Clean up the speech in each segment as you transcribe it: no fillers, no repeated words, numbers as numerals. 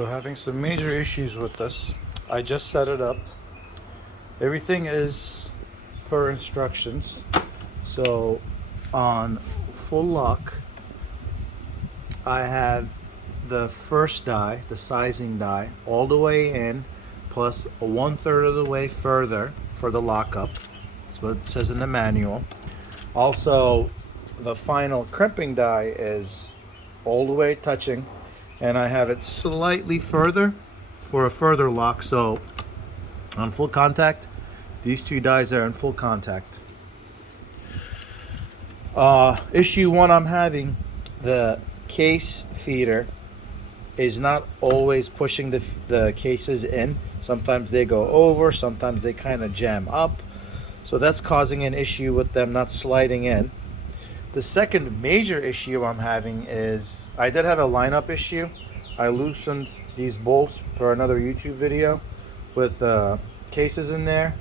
So having some major issues with this. I just set it up. Everything is per instructions. So on full lock, I have the first die, the sizing die, all the way in, plus 1/3 of the way further for the lockup. That's what it says in the manual. Also, the final crimping die is all the way touching, and I have it slightly further for a further lock. So on full contact, these two dies are in full contact. Issue one I'm having, the case feeder is not always pushing the cases in. Sometimes they go over, sometimes they kind of jam up. So that's causing an issue with them not sliding in. The second major issue I'm having is I did have a lineup issue. I loosened these bolts for another YouTube video with cases in there,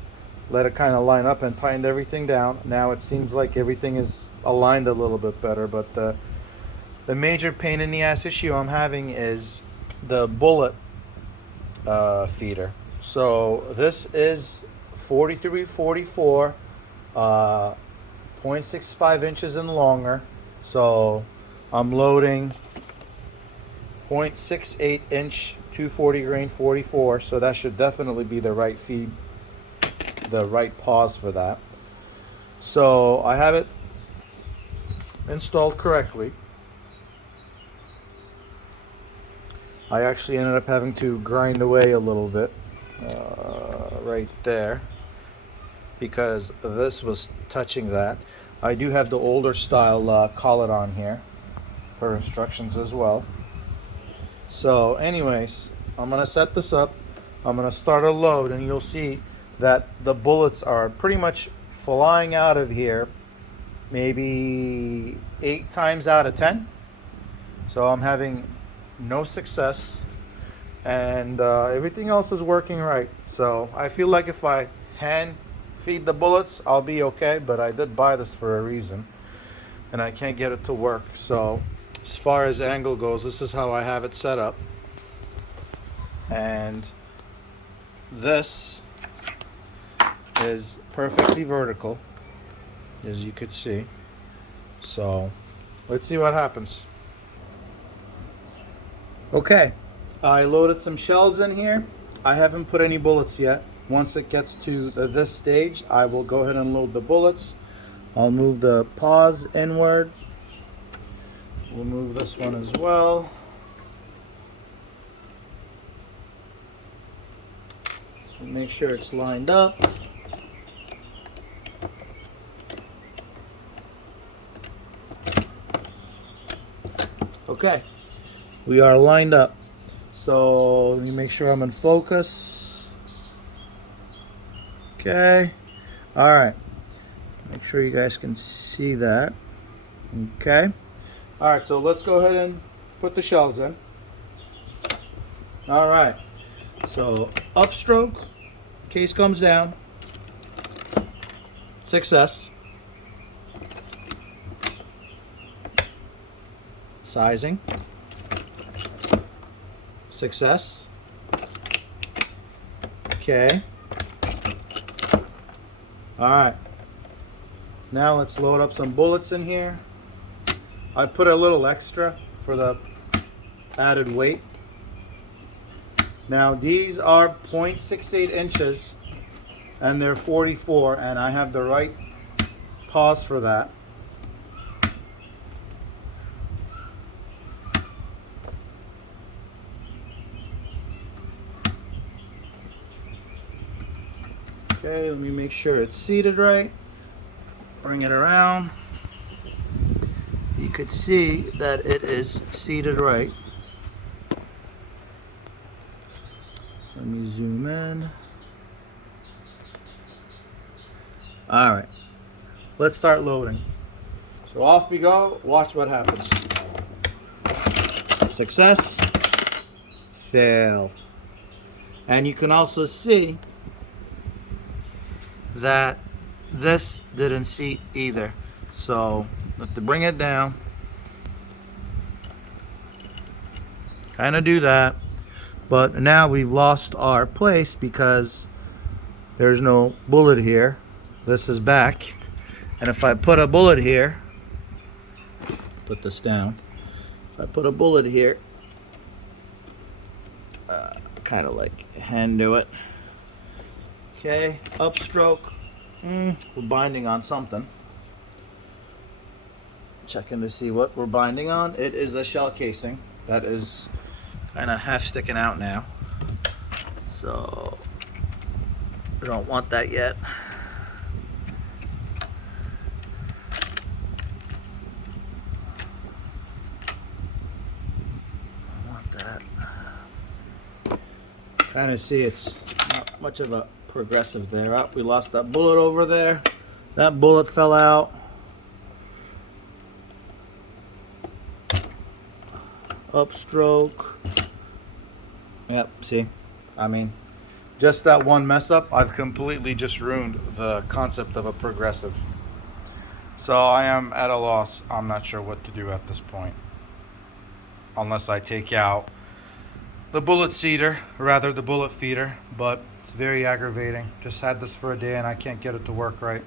let it kind of line up and tightened everything down. Now it seems like everything is aligned a little bit better, but the major pain in the ass issue I'm having is the bullet feeder. So this is 4344, 0.65 inches and longer. So I'm loading 0.68 inch 240 grain 44. So that should definitely be the right feed, the right pause for that. So I have it installed correctly. I actually ended up having to grind away a little bit right there because this was touching that. I do have the older style collet on here per instructions as well. So anyways, I'm gonna set this up. I'm gonna start a load, and you'll see that the bullets are pretty much flying out of here maybe 8 times out of 10. So I'm having no success, and everything else is working right. So I feel like if I hand feed the bullets, I'll be okay, but I did buy this for a reason, and I can't get it to work. So as far as angle goes, this is how I have it set up, and this is perfectly vertical, as you could see. So let's see what happens. Okay, I loaded some shells in here. I haven't put any bullets yet. Once it gets to this stage, I will go ahead and load the bullets. I'll move the pause inward. We'll move this one as well. Make sure it's lined up. Okay, we are lined up. So let me make sure I'm in focus. Okay, all right. Make sure you guys can see that. Okay, all right. So let's go ahead and put the shells in. All right. So upstroke, case comes down. Success. Sizing. Success. Okay. All right. Now let's load up some bullets in here. I put a little extra for the added weight. Now these are 0.68 inches and they're 44, and I have the right pause for that. Okay, let me make sure it's seated right. Bring it around. You could see that it is seated right. Let me zoom in. All right, let's start loading. So off we go. Watch what happens. Success. Fail. And you can also see that this didn't seat either. So have to bring it down. Kind of do that. But now we've lost our place because there's no bullet here. This is back. And if I put a bullet here, put this down. If I put a bullet here, kind of like hand to it. Okay, upstroke. We're binding on something. Checking to see what we're binding on. It is a shell casing that is kind of half sticking out now. So we don't want that yet. I want that. Kind of see it's not much of a progressive there. Oh, we lost that bullet over there. That bullet fell out. Upstroke. Yep, see? I mean, just that one mess up, I've completely just ruined the concept of a progressive. So I am at a loss. I'm not sure what to do at this point. Unless I take out the bullet seeder, or rather the bullet feeder, but it's very aggravating. Just had this for a day and I can't get it to work right.